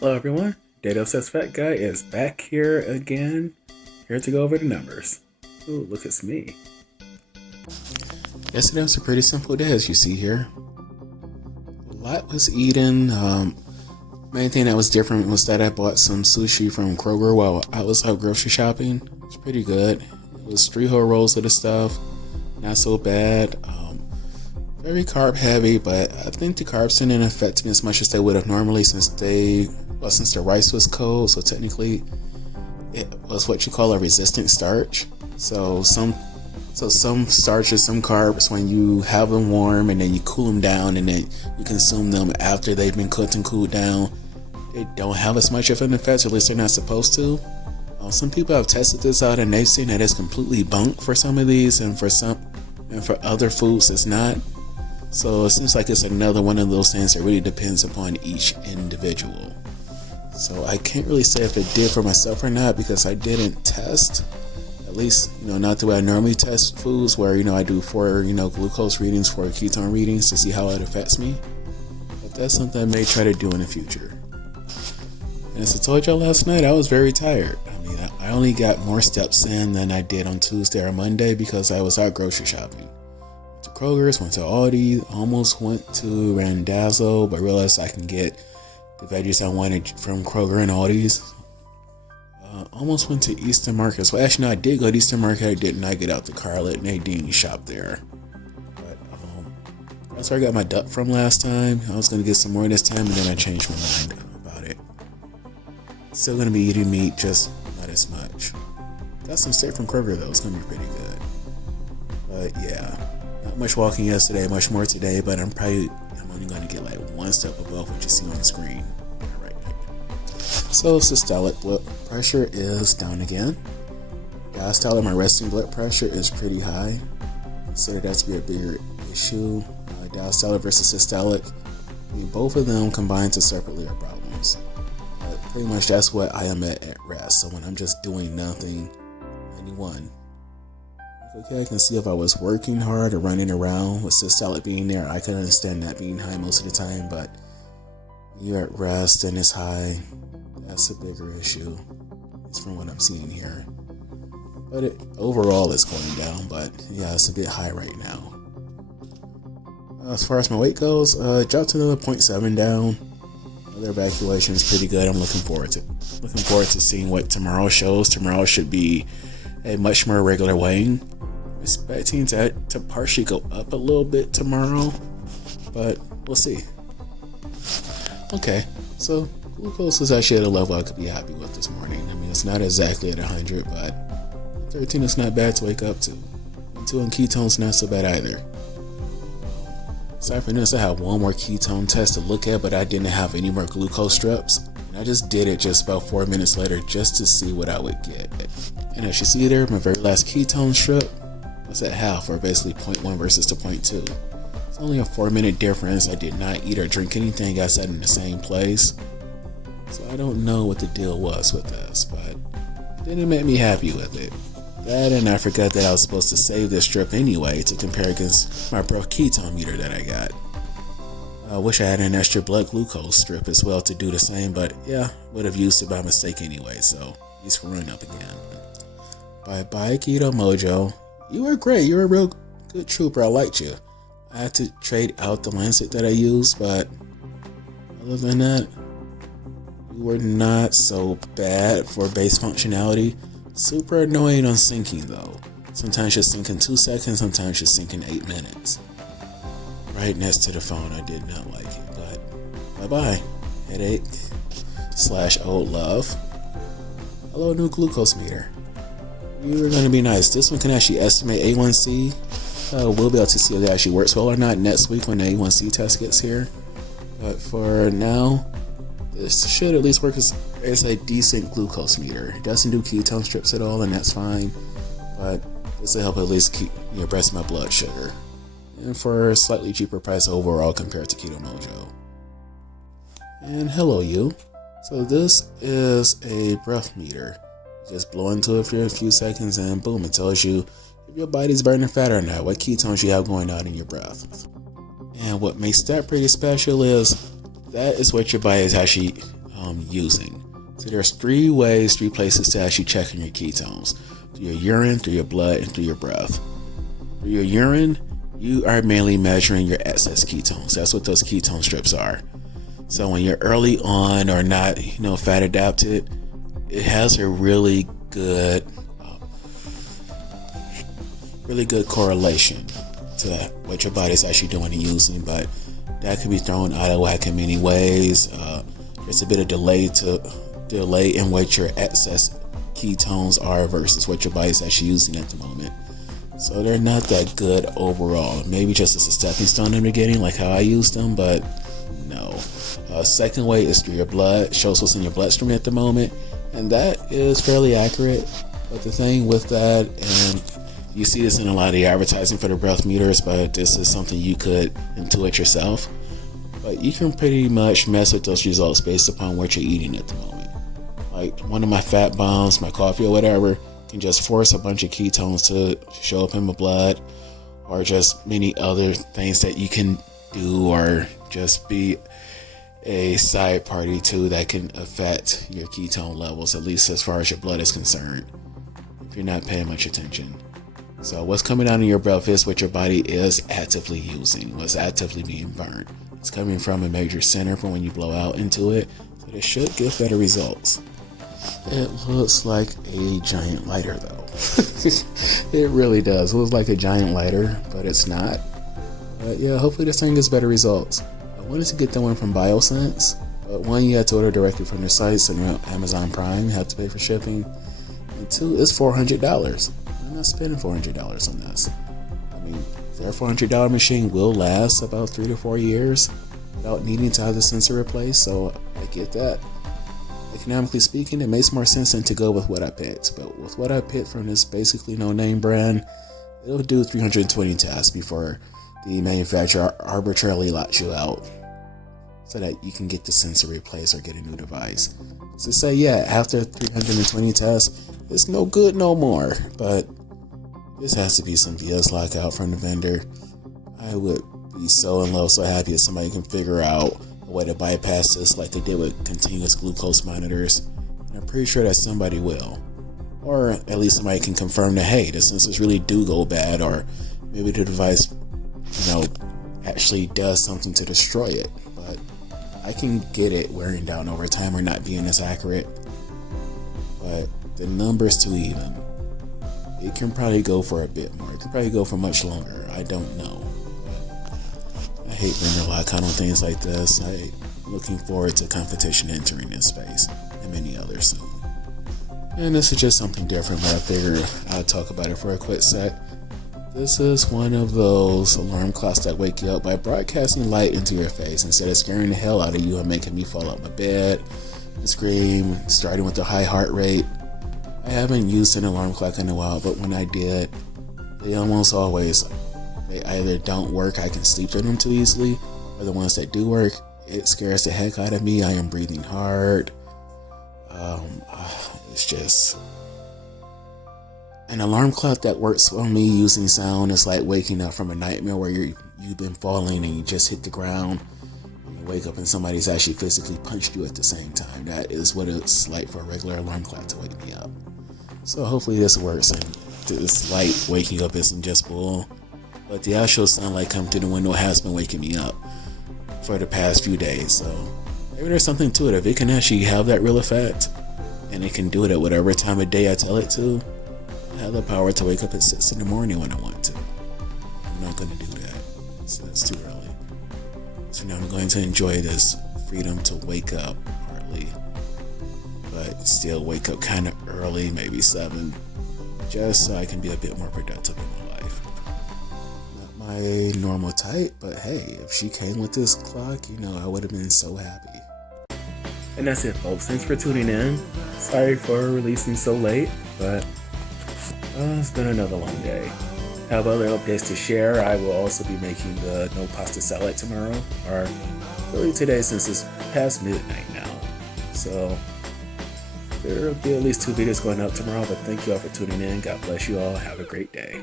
Hello everyone, Dario Says Fat Guy is back here again, here to go over the numbers. Ooh, look, it's me. Yesterday was a pretty simple day as you see here. A lot was eaten. Main thing that was different was that I bought some sushi from Kroger while I was out grocery shopping. It's pretty good. It was 3 whole rolls of the stuff, not so bad. Very carb heavy, but I think the carbs didn't affect me as much as they would have normally since the rice was cold, so technically it was what you call a resistant starch. So some starches, some carbs, when you have them warm and then you cool them down and then you consume them after they've been cooked and cooled down, they don't have as much of an effect, or at least they're not supposed to. Some people have tested this out and they've seen that it's completely bunk for some of these, and for other foods it's not. So it seems like it's another one of those things that really depends upon each individual. So I can't really say if it did for myself or not because I didn't test. At least, not the way I normally test foods where, I do 4, glucose readings, 4 ketone readings to see how it affects me. But that's something I may try to do in the future. And as I told y'all last night, I was very tired. I only got more steps in than I did on Tuesday or Monday because I was out grocery shopping. Went to Kroger's, went to Aldi, almost went to Randazzo, but realized I can get the veggies I wanted from Kroger and Aldi's. Almost went to Eastern Market. Well, actually, no, I did go to Eastern Market. I did not get out the car. Let Nadine shop there. But that's where I got my duck from last time. I was going to get some more this time, and then I changed my mind about it. Still going to be eating meat, just not as much. Got some steak from Kroger, though. It's going to be pretty good. But yeah, not much walking yesterday, much more today, but I'm only going to get like 1 step above what you see on the screen right now. So systolic blood pressure is down again. Diastolic, my resting blood pressure, is pretty high. Consider that to be a bigger issue. Diastolic versus systolic, both of them combined to separately are problems. But pretty much that's what I am at rest. So when I'm just doing nothing, 91. Okay, I can see if I was working hard or running around with systolic being there, I can understand that being high most of the time, but when you're at rest and it's high, that's a bigger issue. It's from what I'm seeing here. But overall it's going down, but yeah, it's a bit high right now. As far as my weight goes, dropped another 0.7 down. Another evacuation is pretty good. I'm looking forward to seeing what tomorrow shows. Tomorrow should be a much more regular weighing. Expecting to partially go up a little bit tomorrow, but we'll see. Okay, so glucose is actually at a level I could be happy with this morning. It's not exactly at 100, but 13 is not bad to wake up to. And 2 in ketones, not so bad either. Aside from this, I have one more ketone test to look at, but I didn't have any more glucose strips. And I just did it just about 4 minutes later just to see what I would get. And as you see there, my very last ketone strip was at half, or basically 0.1 versus the 0.2. It's only a 4-minute difference. I did not eat or drink anything. I sat in the same place. So I don't know what the deal was with this, but it didn't make me happy with it. That, and I forgot that I was supposed to save this strip anyway to compare against my Ketone Meter that I got. I wish I had an extra blood glucose strip as well to do the same, but yeah, would have used it by mistake anyway, so he's running up again. Bye Keto Mojo. You were great. You were a real good trooper. I liked you. I had to trade out the Lancet that I used, but other than that, you were not so bad for base functionality. Super annoying on syncing though. Sometimes you're syncing 2 seconds, sometimes you're syncing 8 minutes. Right next to the phone, I did not like it, but bye-bye. Headache / old love. Hello, new glucose meter. You are going to be nice. This one can actually estimate A1C. We'll be able to see if it actually works well or not next week when the A1C test gets here. But for now, this should at least work as a decent glucose meter. It doesn't do ketone strips at all, and that's fine. But this will help at least keep your breast my blood sugar. And for a slightly cheaper price overall compared to Keto Mojo. And hello you. So this is a breath meter. Just blow into it for a few seconds and boom, it tells you if your body's burning fat or not, what ketones you have going on in your breath. And what makes that pretty special is that is what your body is actually using. So there's 3 places to actually check on your ketones: through your urine, through your blood, and through your breath. Through your urine, you are mainly measuring your excess ketones. That's what those ketone strips are. So when you're early on or not, fat adapted, it has a really good correlation to what your body's actually doing and using, but that can be thrown out of whack in many ways. There's a bit of delay in what your excess ketones are versus what your body's actually using at the moment. So they're not that good overall. Maybe just as a stepping stone in the beginning, like how I used them, but no. Second way is through your blood. Shows what's in your bloodstream at the moment, and that is fairly accurate. But the thing with that, and you see this in a lot of the advertising for the breath meters, but this is something you could intuit yourself. But you can pretty much mess with those results based upon what you're eating at the moment. Like one of my fat bombs, my coffee or whatever, can just force a bunch of ketones to show up in my blood, or just many other things that you can do, or just be a side party to that can affect your ketone levels, at least as far as your blood is concerned, if you're not paying much attention. So what's coming out of your breath is what your body is actively using, what's actively being burned. It's coming from a major center from when you blow out into it, so it should give better results. It looks like a giant lighter though. It really does. It looks like a giant lighter, but it's not. But yeah, hopefully this thing gets better results. I wanted to get the one from BioSense, but 1, you had to order directly from their sites, and Amazon Prime, you have to pay for shipping. And 2, it's $400. I'm not spending $400 on this. I mean, their $400 machine will last about 3 to 4 years without needing to have the sensor replaced, so I get that. Economically speaking, it makes more sense than to go with what I picked, but with what I picked from this basically no-name brand, it'll do 320 tests before the manufacturer arbitrarily locks you out so that you can get the sensor replaced or get a new device. So say, yeah, after 320 tests, it's no good no more, but this has to be some BS lockout from the vendor. I would be so in love, so happy if somebody can figure out a way to bypass this like they did with continuous glucose monitors. And I'm pretty sure that somebody will. Or at least somebody can confirm that, hey, the sensors really do go bad, or maybe the device, actually does something to destroy it. But I can get it wearing down over time or not being as accurate. But the number's too even. It can probably go for a bit more. It can probably go for much longer. I don't know. But I hate vendor lockout on things like this. I'm looking forward to competition entering this space and many others soon. And this is just something different, but I figured I'd talk about it for a quick sec. This is one of those alarm clocks that wake you up by broadcasting light into your face instead of scaring the hell out of you and making me fall out my bed and scream, starting with a high heart rate. I haven't used an alarm clock in a while, but when I did, they almost always, they either don't work, I can sleep through them too easily, or the ones that do work, it scares the heck out of me. I am breathing hard. It's just an alarm clock that works for me using sound. Is like waking up from a nightmare where you've been falling and you just hit the ground. You wake up and somebody's actually physically punched you at the same time. That is what it's like for a regular alarm clock to wake me up. So hopefully this works, and this light waking up isn't just bull. But the actual sunlight coming through the window has been waking me up for the past few days. So maybe there's something to it. If it can actually have that real effect, and it can do it at whatever time of day I tell it to, I have the power to wake up at 6 in the morning when I want to. I'm not going to do that. So that's too early. So now I'm going to enjoy this freedom to wake up partly, but still wake up kind of early, maybe 7, just so I can be a bit more productive in my life. Not my normal type, but hey, if she came with this clock, I would have been so happy. And that's it, folks. Thanks for tuning in. Sorry for releasing so late, but it's been another long day. I have other updates to share. I will also be making the no pasta salad tomorrow, or really today since it's past midnight now. So there will be at least 2 videos going out tomorrow, but thank you all for tuning in. God bless you all. Have a great day.